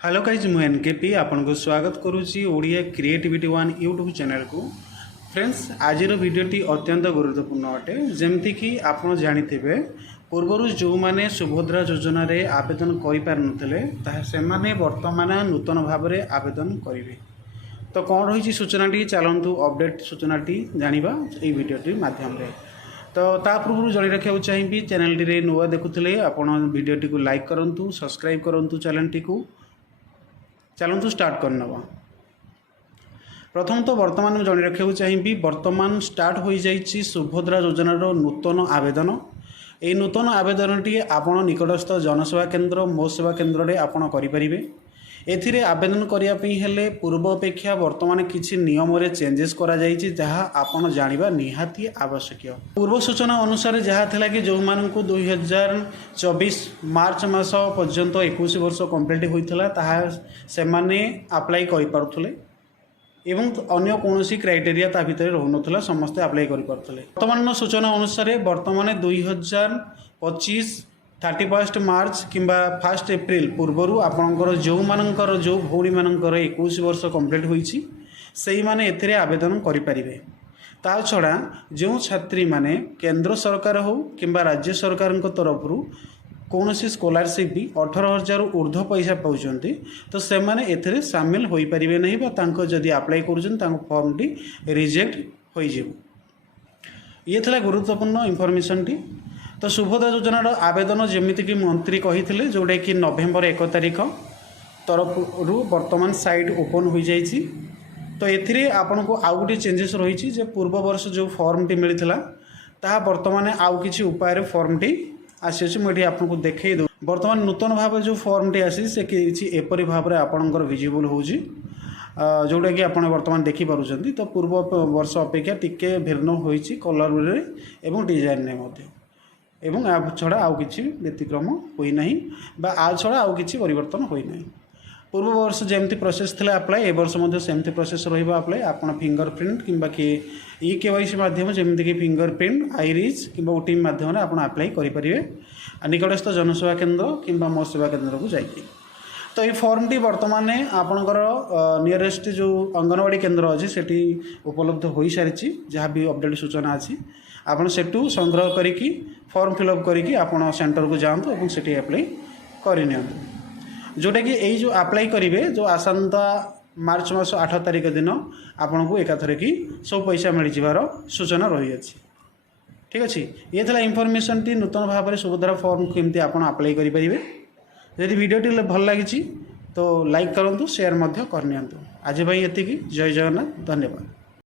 Hello guys मु NKP आपन को स्वागत करुच्ची Odia creativity one YouTube channel को। फ्रेंड्स आज भिडियोटी अत्यंत गुरुत्वपूर्ण अटे। जमती कि आपन जानिथिबे पूर्वर जो माने सुभद्रा योजना रे आवेदन करि पार नथिले से माने वर्तमान नूतन भाव में आवेदन करेंगे। तो कौन रही सूचनाटी चलतु अपडेट सूचनाटी जानिबा एई भिडियोटी माध्यम रे। तो ता पूर्व जन रखा चाहिए चैनल टी नुआ देखुले आपण भिडियोटी को लाइक करूँ, सब्सक्राइब करूँ चैनल टी को। चलतु स्टार्ट करना। प्रथम तो वर्तमान जन रखा चाहिए वर्तमान स्टार्ट हो जाइए सुभद्रा योजनार नूतन आवेदन। ये नूतन आवेदन टी आपण निकटस्थ जनसेवा केन्द्र मो सेवा केन्द्र में आपण करें। एथिरे आवेदन करने हेले पूर्व अपेक्षा वर्तमान किसी नियम रे चेंजेस करा जाइछि जहाँ आपण जानिबा निहाती आवश्यक। पूर्व सूचना अनुसार जहाँ थिला कि जो मानकु 2024 मार्च मास पर्यंत 21 वर्ष कंप्लीट होइथिला ताहा से माने अप्लाई करि पारुथले एवं अन्य कोनोसी क्राइटेरिया ता भितर रहउनथला, समस्त अप्लाई करि पारुथले। वर्तमान सूचना अनुसार वर्तमान 2025 31 मार्च किंबा 1 एप्रिल पूर्वर आपणकर जो मानकर जो भौणी मानकर 21 वर्ष कंप्लीट होइछि सेही माने एथिरे आवेदन करि परिबे। ता छड़ा जो छात्री माने केंद्र सरकार हो किंबा राज्य सरकार तरफ कौनसी स्कॉलरशिप भी 18,000 ऊर्ध्व पैसा पाउछन्ति तो से माने एथिरे शामिल होई परिबे नहीं बा तांको जदी अप्लाई करूछन तांको फॉर्म टी रिजेक्ट होई जेबो। ये थला गुरुत्वपूर्ण इंफॉर्मेशन टी। तो सुभद्रा योजनार आवेदन जमीक मंत्री कही जोटा कि नवेम्बर 1 तारिख तरफ वर्तमान साइट ओपन हो जाइए। तो ये आपन को आउ गोटे चेंजेस रही पूर्व वर्ष जो फॉर्म टी मिलता ता वर्तमान आउ किसी उपाय फॉर्म टी आसी मुझे आपको देखई दो। वर्तमान नूतन भाव जो फॉर्म टी आसी से किसी एपरी भाव में आपणकर विजिबल हो जोटा कि आपड़ वर्तमान देखिपुं। तो पूर्व वर्ष अपेक्षा टिके भिन्न होती कलर एवं डिजाइन एवं आ छड़ा आउ किसी व्यतिक्रम होना बा आ छड़ा आउ किसी परिवर्तन होना। पूर्व वर्ष जमती प्रोसेस थिला अप्लाई ए वर्ष सेमती प्रोसेस रहिबा अप्लाई। आपण फिंगरप्रिंट किंबा कि केवाईसी माध्यम जमती कि फिंगरप्रिंट आईरिज किंबा ओटीपी माध्यम आपण अप्लाई करि परिबे निकटस्थ जनसेवा केन्द्र किंबा मो सेवा केन्द्र को जाइए। तो ये फॉर्म टी वर्तमान आपणकर नियरेस्ट जो अंगनवाड़ी केन्द्र अच्छी सेठी उपलब्ध हो सारी जहाँ भी अपडेट सूचना अच्छी आपड़ सेठू संग्रह करिकी फॉर्म फिलअप करिकी आपण सेंटर को जातु और सेठी अप्लाई करनी जोटा कि यही जो अप्लाई करेंगे जो आसंता मार्च मास 8 तारिख दिन आपन को एकाथर की सब पैसा मिल जावर सूचना रही अच्छी। ठीक अच्छे ये थी इनफॉरमेशन टी नूतन भाव में सुभद्रा फॉर्म केमती आपन अप्लाई करेंगे। यदि वीडियोटी भल लगी तो लाइक करूँ, शेयर करनी। आज भाई ये जय जगन्नाथ, धन्यवाद।